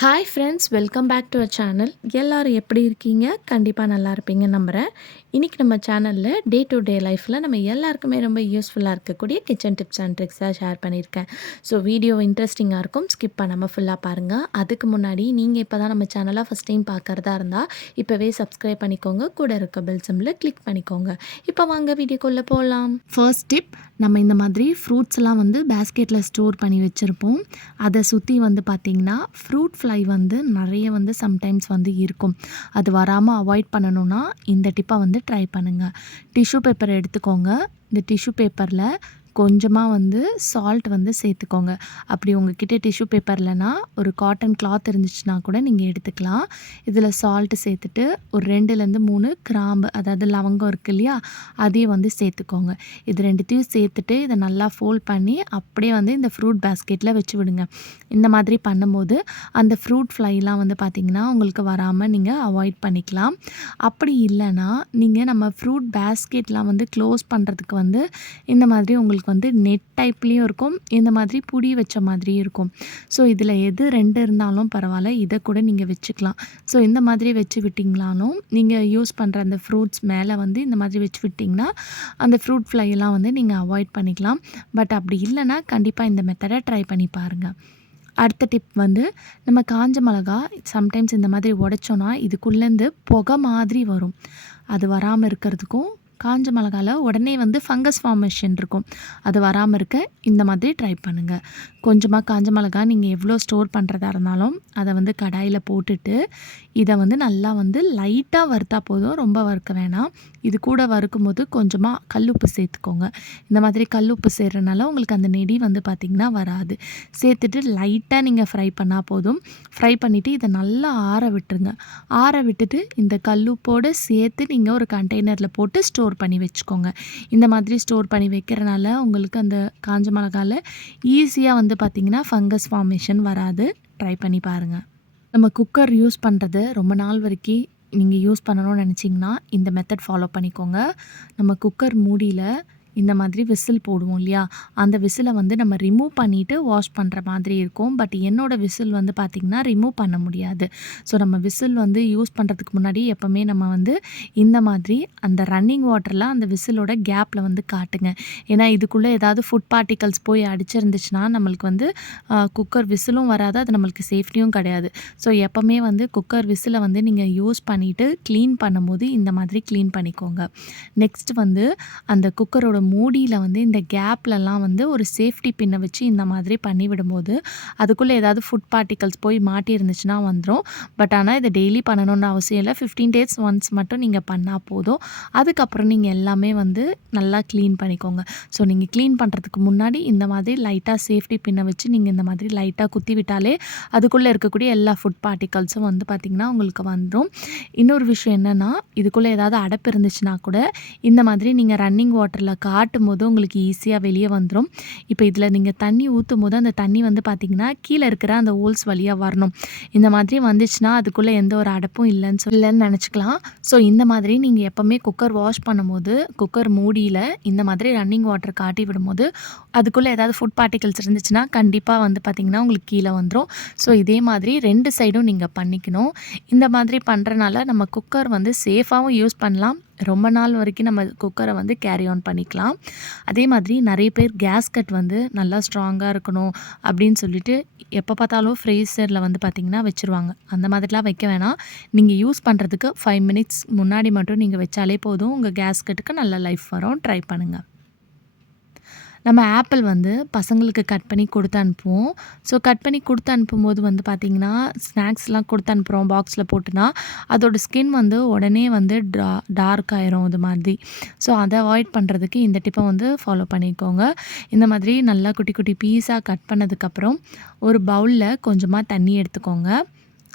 Hi friends, welcome back to our channel. எல்லோரும் எப்படி இருக்கீங்க? கண்டிப்பாக நல்லா இருப்பீங்கன்னு நம்புகிறேன். இன்றைக்கி நம்ம சேனலில் டே டு டே லைஃப்பில் நம்ம எல்லாருக்குமே ரொம்ப யூஸ்ஃபுல்லாக இருக்கக்கூடிய கிச்சன் டிப்ஸ் அண்ட் ட்ரிக்ஸாக ஷேர் பண்ணியிருக்கேன். ஸோ வீடியோ இன்ட்ரெஸ்டிங்காக இருக்கும், ஸ்கிப் பண்ணாமல் ஃபுல்லாக பாருங்கள். அதுக்கு முன்னாடி நீங்கள் இப்போ தான் நம்ம சேனலை ஃபஸ்ட் டைம் பார்க்குறதா இருந்தால் இப்போவே சப்ஸ்கிரைப் பண்ணிக்கோங்க, கூட இருக்க பெல் சிம்பிளை கிளிக் பண்ணிக்கோங்க. இப்போ வாங்க வீடியோக்குள்ளே போகலாம். ஃபர்ஸ்ட் டிப், நம்ம இந்த மாதிரி ஃப்ரூட்ஸ்லாம் வந்து பேஸ்கெட்டில் ஸ்டோர் பண்ணி வச்சுருப்போம். அதை சுற்றி வந்து பார்த்திங்கன்னா ஃப்ரூட் ஃப்ளை வந்து நிறைய வந்து சம்டைம்ஸ் வந்து இருக்கும். அது வராமல் அவாய்ட் பண்ணணுன்னா இந்த டிப்பை வந்து ட்ரை பண்ணுங்கள். டிஷ்யூ பேப்பர் எடுத்துக்கோங்க. இந்த டிஷ்யூ பேப்பரில் கொஞ்சமாக வந்து சால்ட் வந்து சேர்த்துக்கோங்க. அப்படி உங்ககிட்ட டிஷ்யூ பேப்பர் இல்லைனா ஒரு காட்டன் கிளாத் இருந்துச்சுன்னா கூட நீங்கள் எடுத்துக்கலாம். இதில் சால்ட்டு சேர்த்துட்டு ஒரு 2-3 கிராம்பு, அதாவது லவங்கம் இருக்குது இல்லையா, அதையும் வந்து சேர்த்துக்கோங்க. இது ரெண்டுத்தையும் சேர்த்துட்டு இதை நல்லா ஃபோல்ட் பண்ணி அப்படியே வந்து இந்த ஃப்ரூட் பேஸ்கெட்டில் வச்சு விடுங்க. இந்த மாதிரி பண்ணும்போது அந்த ஃப்ரூட் ஃப்ளைலாம் வந்து பார்த்திங்கன்னா உங்களுக்கு வராமல் நீங்கள் அவாய்ட் பண்ணிக்கலாம். அப்படி இல்லைன்னா நீங்கள் நம்ம ஃப்ரூட் பேஸ்கெட்லாம் வந்து க்ளோஸ் பண்ணுறதுக்கு வந்து இந்த மாதிரி உங்களுக்கு வந்து நெட் டைப்லேயும் இருக்கும், இந்த மாதிரி புடி வச்ச மாதிரியும் இருக்கும். ஸோ இதில் எது 2 இருந்தாலும் பரவாயில்ல, இதை கூட நீங்கள் வச்சுக்கலாம். ஸோ இந்த மாதிரி வச்சு விட்டிங்களாலும் நீங்கள் யூஸ் பண்ணுற அந்த ஃப்ரூட்ஸ் மேலே வந்து இந்த மாதிரி வச்சு விட்டிங்கன்னா அந்த ஃப்ரூட் ஃப்ளையெல்லாம் வந்து நீங்கள் அவாய்ட் பண்ணிக்கலாம். பட் அப்படி இல்லைன்னா கண்டிப்பாக இந்த மெத்தடை ட்ரை பண்ணி பாருங்கள். அடுத்த டிப் வந்து, நம்ம காஞ்ச மிளகா சம்டைம்ஸ் இந்த மாதிரி உடைச்சோன்னா இதுக்குள்ளேருந்து புகை மாதிரி வரும். அது வராமல் இருக்கிறதுக்கும் காஞ்ச மிளகாவில் உடனே வந்து ஃபங்கஸ் ஃபார்மேஷன் இருக்கும், அது வராமல் இருக்க இந்த மாதிரி ட்ரை பண்ணுங்கள். கொஞ்சமாக காஞ்ச மிளகா நீங்கள் எவ்வளோ ஸ்டோர் பண்ணுறதா இருந்தாலும் அதை வந்து கடாயில் போட்டுட்டு இதை வந்து நல்லா வந்து லைட்டாக வறுத்தா போதும், ரொம்ப வறுக்க வேணாம். இது கூட வறுக்கும் போது கொஞ்சமாக கல்லுப்பு சேர்த்துக்கோங்க. இந்த மாதிரி கல்லுப்பு சேர்றனால உங்களுக்கு அந்த நெடி வந்து பார்த்திங்கன்னா வராது. சேர்த்துட்டு லைட்டாக நீங்கள் ஃப்ரை பண்ணால் போதும். ஃப்ரை பண்ணிவிட்டு இதை நல்லா ஆற விட்டுருங்க. ஆற விட்டுட்டு இந்த கல்லுப்போடு சேர்த்து நீங்கள் ஒரு கண்டெய்னரில் போட்டு ஸ்டோர் பண்ணி வச்சுக்கோங்க. இந்த மாதிரி ஸ்டோர் பண்ணி வைக்கிறனால உங்களுக்கு அந்த காஞ்ச மிளகாவில் ஈஸியாக வந்து பார்த்திங்கன்னா ஃபங்கஸ் ஃபார்மேஷன் வராது. ட்ரை பண்ணி பாருங்கள். நம்ம குக்கர் யூஸ் பண்ணுறது ரொம்ப நாள் வரைக்கும் நீங்கள் யூஸ் பண்ணணும்னு நினச்சிங்கன்னா இந்த மெத்தட் ஃபாலோ பண்ணிக்கோங்க. நம்ம குக்கர் மூடியில் இந்த மாதிரி விசில் போடுவோம் இல்லையா, அந்த விசிலை வந்து நம்ம ரிமூவ் பண்ணிவிட்டு வாஷ் பண்ணுற மாதிரி இருக்கும். பட் என்னோடய விசில் வந்து பார்த்திங்கன்னா ரிமூவ் பண்ண முடியாது. ஸோ நம்ம விசில் வந்து யூஸ் பண்ணுறதுக்கு முன்னாடி எப்போவுமே நம்ம வந்து இந்த மாதிரி அந்த ரன்னிங் வாட்டரில் அந்த விசிலோட கேப்பில் வந்து காட்டுங்க. ஏன்னா இதுக்குள்ளே ஏதாவது ஃபுட் பார்ட்டிகல்ஸ் போய் அடிச்சிருந்துச்சுன்னா நம்மளுக்கு வந்து குக்கர் விசிலும் வராது, அது நம்மளுக்கு சேஃப்டியும் கிடையாது. ஸோ எப்போவுமே வந்து குக்கர் விசிலை வந்து நீங்கள் யூஸ் பண்ணிவிட்டு க்ளீன் பண்ணும்போது இந்த மாதிரி க்ளீன் பண்ணிக்கோங்க. நெக்ஸ்ட் வந்து அந்த குக்கரோட மூடியில் வந்து இந்த கேப்லலாம் வந்து ஒரு சேஃப்டி பின்னை வச்சு இந்த மாதிரி பண்ணி விடும்போது அதுக்குள்ளே ஏதாவது ஃபுட் பார்ட்டிகல்ஸ் போய் மாட்டி இருந்துச்சுன்னா வந்துடும். பட் ஆனால் இதை டெய்லி பண்ணணும்னு அவசியம் இல்லை, 15 days ஒன்ஸ் மட்டும் நீங்கள் பண்ணால் போதும். அதுக்கப்புறம் நீங்கள் எல்லாமே வந்து நல்லா க்ளீன் பண்ணிக்கோங்க. ஸோ நீங்கள் க்ளீன் பண்ணுறதுக்கு முன்னாடி இந்த மாதிரி லைட்டாக சேஃப்டி பின்னை வச்சு நீங்கள் இந்த மாதிரி லைட்டாக குத்தி விட்டாலே அதுக்குள்ளே இருக்கக்கூடிய எல்லா ஃபுட் பார்ட்டிகல்ஸும் வந்து பார்த்திங்கன்னா உங்களுக்கு வந்துடும். இன்னொரு விஷயம் என்னென்னா, இதுக்குள்ளே ஏதாவது அடைப்பு இருந்துச்சுன்னா கூட இந்த மாதிரி நீங்கள் ரன்னிங் வாட்டரில் காட்டும் போது உங்களுக்கு ஈஸியாக வெளியே வந்துடும். இப்போ இதில் நீங்கள் தண்ணி ஊற்றும் போது அந்த தண்ணி வந்து பார்த்திங்கன்னா கீழே இருக்கிற அந்த ஹோல்ஸ் வழியாக வரணும். இந்த மாதிரி வந்துச்சுன்னா அதுக்குள்ளே எந்த ஒரு அடைப்பும் இல்லைன்னு நினச்சிக்கலாம். ஸோ இந்த மாதிரி நீங்கள் எப்போவுமே குக்கர் வாஷ் பண்ணும்போது குக்கர் மூடியில் இந்த மாதிரி ரன்னிங் வாட்டர் காட்டி விடும்போது அதுக்குள்ளே ஏதாவது ஃபுட் பார்ட்டிகல்ஸ் இருந்துச்சுன்னா கண்டிப்பாக வந்து பார்த்திங்கன்னா உங்களுக்கு கீழே வந்துடும். ஸோ இதே மாதிரி 2 சைடும் நீங்கள் பண்ணிக்கணும். இந்த மாதிரி பண்ணுறனால நம்ம குக்கர் வந்து சேஃபாகவும் யூஸ் பண்ணலாம், ரொம்ப நாள் வரைக்கும் நம்ம குக்கரை வந்து கேரி ஆன் பண்ணிக்கலாம். அதே மாதிரி நிறைய பேர் கேஸ்கட் வந்து நல்லா ஸ்ட்ராங்காக இருக்கணும் அப்படின்னு சொல்லிட்டு எப்போ பார்த்தாலும் ஃப்ரீசரில் வந்து பார்த்திங்கன்னா வச்சுருவாங்க. அந்த மாதிரிலாம் வைக்க வேணாம். நீங்கள் யூஸ் பண்ணுறதுக்கு 5 minutes முன்னாடி மட்டும் நீங்கள் வச்சாலே போதும், உங்கள் கேஸ்கட்டுக்கு நல்ல லைஃப் வரும். ட்ரை பண்ணுங்கள். நம்ம ஆப்பிள் வந்து பசங்களுக்கு கட் பண்ணி கொடுத்து அனுப்புவோம். ஸோ கட் பண்ணி கொடுத்து அனுப்பும்போது வந்து பார்த்திங்கன்னா ஸ்நாக்ஸ்லாம் கொடுத்து அனுப்புகிறோம் பாக்ஸில் போட்டுனா அதோடய ஸ்கின் வந்து உடனே வந்து டார்க் ஆயிரும் இது மாதிரி. ஸோ அதை அவாய்ட் பண்ணுறதுக்கு இந்த டிப்பை வந்து ஃபாலோ பண்ணிக்கோங்க. இந்த மாதிரி நல்லா குட்டி குட்டி பீஸாக கட் பண்ணதுக்கப்புறம் ஒரு பவுலில் கொஞ்சமாக தண்ணி எடுத்துக்கோங்க.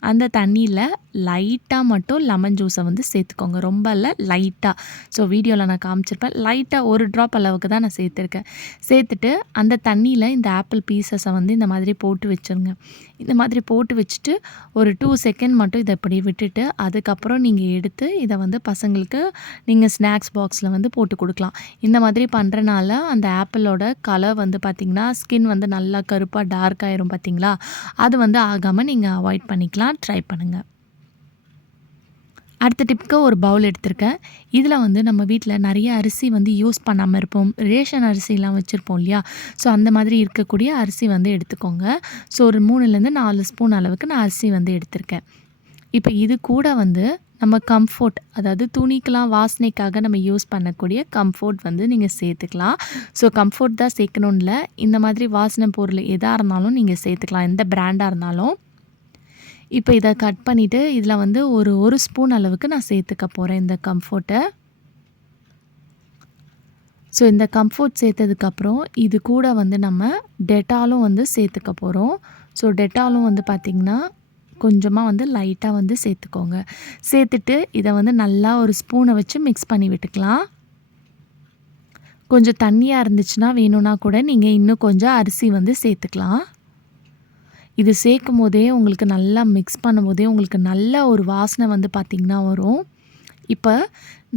அந்த தண்ணியில் லைட்டாக மட்டும் லெமன் ஜூஸை வந்து சேர்த்துக்கோங்க, ரொம்ப இல்லை, லைட்டாக. ஸோ வீடியோவில் நான் காமிச்சிருப்பேன், லைட்டாக ஒரு ட்ராப் அளவுக்கு தான் நான் சேர்த்துருக்கேன். சேர்த்துட்டு அந்த தண்ணியில் இந்த ஆப்பிள் பீசஸை வந்து இந்த மாதிரி போட்டு வச்சுருங்க. இந்த மாதிரி போட்டு வச்சுட்டு ஒரு 2 செகண்ட் மட்டும் இத இப்படி விட்டுட்டு, அதுக்கப்புறம் நீங்க எடுத்து இத வந்து பசங்களுக்கு நீங்க ஸ்நாக்ஸ் பாக்ஸில வந்து போட்டு குடுக்கலாம். இந்த மாதிரி பண்றனால அந்த ஆப்பிளோட கலர் வந்து பார்த்தீங்கன்னா, ஸ்கின் வந்து நல்லா கருப்பா டார்க் ஆயிரும் பார்த்தீங்களா? அது வந்து ஆகாம நீங்க அவாய்ட் பண்ணிக்கலாம். ட்ரை பண்ணுங்க. அடுத்த டிப்க்கு ஒரு பவுல் எடுத்திருக்கேன். இதில வந்து நம்ம வீட்ல நெறைய அரிசி வந்து யூஸ் பண்ணாம இருப்போம். ரேஷன் அரிசிலாம் வச்சிருப்போம் இல்லையா? ஸோ அந்த மாதிரி இருக்கக்கூடிய அரிசி வந்து எடுத்துக்கோங்க. ஸோ ஒரு 3லேருந்து 4 ஸ்பூன் அளவுக்கு நான் அரிசி வந்து எடுத்திருக்கேன். இப்ப இது கூட வந்து நம்ம கம்ஃபோர்ட், அதாவது துணிக்கெல்லாம் வாசனைக்காக நம்ம யூஸ் பண்ணக்கூடிய கம்ஃபோர்ட் வந்து நீங்க சேர்த்துக்கலாம். ஸோ கம்ஃபோர்ட் தான் சேர்க்கணும்னு இல்ல. இந்த மாதிரி வாசனை பொருள் எதா இருந்தாலும் நீங்க சேர்த்துக்கலாம். எந்த பிராண்டா இருந்தாலும். இப்ப இத கட் பண்ணிட்டு, இதில வந்து ஒரு 1 ஸ்பூன் அளவுக்கு நான் சேர்த்துக்க போறேன் இந்த கம்ஃபோர்ட்ட. ஸோ இந்த கம்ஃபோர்ட் சேர்த்ததுக்கப்புறம், இது கூட வந்து நம்ம டெட்டாலும் வந்து சேர்த்துக்க போறோம். ஸோ டெட்டாலும் வந்து பார்த்திங்கன்னா, கொஞ்சமா வந்து லைட்டா வந்து சேர்த்துக்கோங்க. சேர்த்துட்டு இத வந்து நல்லா ஒரு ஸ்பூன வச்சு மிக்ஸ் பண்ணி விட்டுக்கலாம். கொஞ்சம் தண்ணியா இருந்துச்சுன்னா வேணும்னா கூட நீங்க இன்னும் கொஞ்சம் அரிசி வந்து சேர்த்துக்கலாம். இது சேர்க்கும்போதே உங்களுக்கு நல்லா மிக்ஸ் பண்ணும்போதே உங்களுக்கு நல்ல ஒரு வாசனை வந்து பார்த்திங்கன்னா வரும். இப்ப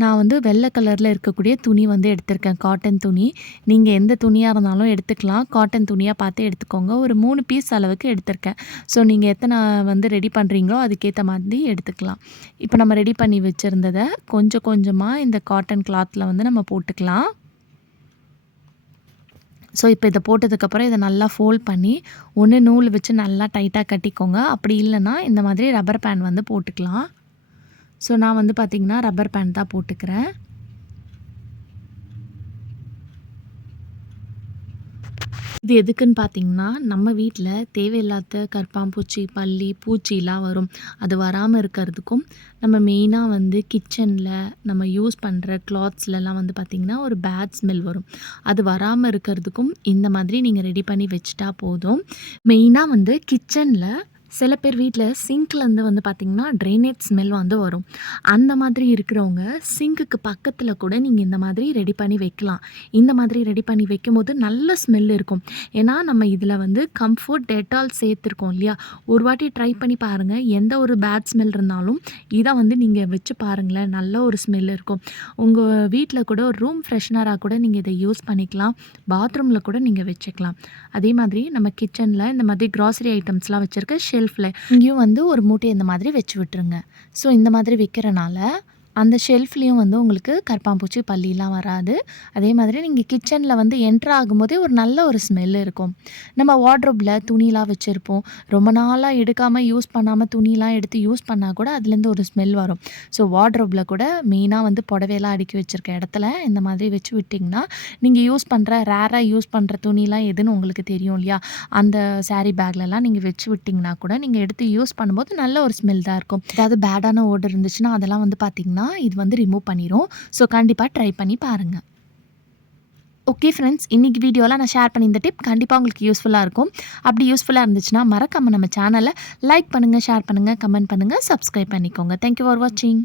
நான் வந்து வெள்ளை கலர்ல இருக்கக்கூடிய துணி வந்து எடுத்திருக்கேன். காட்டன் துணி. நீங்க எந்த துணியா இருந்தாலும் எடுத்துக்கலாம். காட்டன் துணியா பார்த்து எடுத்துக்கோங்க. ஒரு 3 பீஸ் அளவுக்கு எடுத்திருக்கேன். ஸோ நீங்க எத்தனை வந்து ரெடி பண்ணுறீங்களோ அதுக்கேத்த மாதிரி எடுத்துக்கலாம். இப்ப நம்ம ரெடி பண்ணி வச்சிருந்தத கொஞ்சம் கொஞ்சமா இந்த காட்டன் கிளாத்ல வந்து நம்ம போட்டுக்கலாம். ஸோ இப்போ இத போட்டதுக்கப்புறம் இத நல்லா ஃபோல்ட் பண்ணி, ஒண்ணு நூல் வச்சு நல்லா டைட்டா கட்டிக்கோங்க. அப்படி இல்லன்னா இந்த மாதிரி ரப்பர் பேண்ட் வந்து போட்டுக்கலாம். ஸோ நான் வந்து பார்த்தீங்கன்னா, ரப்பர் பேண்ட் தான் போட்டுக்கிறேன். இது எதுக்குன்னு பார்த்தீங்கன்னா, நம்ம வீட்ல தேவையில்லாத கரப்பான்பூச்சி, பல்லி, பூச்சிலாம் வரும். அது வராம இருக்கிறதுக்கும், நம்ம மெயினா வந்து கிச்சன்ல நம்ம யூஸ் பண்ற கிளாத்ஸ்லலாம் வந்து பார்த்திங்கன்னா, ஒரு பேட் ஸ்மெல் வரும். அது வராம இருக்கிறதுக்கும் இந்த மாதிரி நீங்க ரெடி பண்ணி வச்சுட்டா போதும். மெயினா வந்து கிச்சன்ல சில பேர் வீட்ல சிங்க்லேருந்து வந்து பார்த்திங்கன்னா, ட்ரைனேஜ் ஸ்மெல் வந்து வரும். அந்த மாதிரி இருக்கிறவங்க சிங்க்குக்கு பக்கத்தில கூட நீங்க இந்த மாதிரி ரெடி பண்ணி வைக்கலாம். இந்த மாதிரி ரெடி பண்ணி வைக்கும்போது நல்ல ஸ்மெல் இருக்கும். ஏன்னா, நம்ம இதில வந்து கம்ஃபோர்ட், டெட்டால் சேர்த்துருக்கோம் இல்லையா? ஒரு வாட்டி ட்ரை பண்ணி பாருங்க. எந்த ஒரு பேட் ஸ்மெல் இருந்தாலும் இத வந்து நீங்க வச்சு பாருங்களேன். நல்ல ஒரு ஸ்மெல் இருக்கும். உங்க வீட்ல கூட ஒரு ரூம் ஃப்ரெஷ்னரா கூட நீங்க இத யூஸ் பண்ணிக்கலாம். பாத்ரூம்ல கூட நீங்க வச்சுக்கலாம். அதே மாதிரி நம்ம கிச்சன்ல இந்த மாதிரி கிராசரி ஐட்டம்ஸ்லாம் வச்சிருக்க ஷெல்ஃப்ல இங்கேயும் வந்து ஒரு மூட்டை இந்த மாதிரி வச்சு விட்டுருங்க. ஸோ இந்த மாதிரி வைக்கிறனால அந்த ஷெல்ஃப்லேயும் வந்து உங்களுக்கு கரப்பான்பூச்சி, பல்லிலாம் வராது. அதே மாதிரி நீங்க கிச்சன்ல வந்து என்டர் ஆகும்போதே ஒரு நல்ல ஒரு ஸ்மெல் இருக்கும். நம்ம வார்ட்ரோப்ல துணிலாம் வச்சிருப்போம். ரொம்ப நாளா எடுக்காம யூஸ் பண்ணாம துணிலாம் எடுத்து யூஸ் பண்ணா கூட அதுலேருந்து ஒரு ஸ்மெல் வரும். ஸோ வார்ட்ரோப்ல கூட மெயினா வந்து புடவையெல்லாம் அடுக்கி வச்சிருக்க இடத்துல இந்த மாதிரி வச்சு விட்டிங்கன்னா, நீங்க யூஸ் பண்ற ரேரா யூஸ் பண்ற துணிலாம் எதுன்னு உங்களுக்கு தெரியும் இல்லையா? அந்த சாரி பேக்லலாம் நீங்க வச்சு விட்டிங்கன்னா கூட நீங்க எடுத்து யூஸ் பண்ணும்போது நல்ல ஒரு ஸ்மெல் தான் இருக்கும். ஏதாவது பேடான ஓடர் இருந்துச்சுன்னா அதெல்லாம் வந்து பார்த்தீங்கன்னா, இது வந்து ரிமூவ் பண்ணிரும். ஸோ கண்டிப்பா ட்ரை பண்ணி பாருங்க. ஓகே ஃப்ரெண்ட்ஸ், இன்னைக்கு வீடியோல நான் ஷேர் பண்ணி இந்த டிப் கண்டிப்பா உங்களுக்கு யூஸ்ஃபுல்லா இருக்கும். அப்படி யூஸ்ஃபுல்லா இருந்துச்சுன்னா மறக்காம நம்ம சேனல லைக் பண்ணுங்க, ஷேர் பண்ணுங்க, கமெண்ட் பண்ணுங்க, சப்ஸ்கிரைப் பண்ணிக்கோங்க. தேங்க் யூ ஃபார் வாட்சிங்.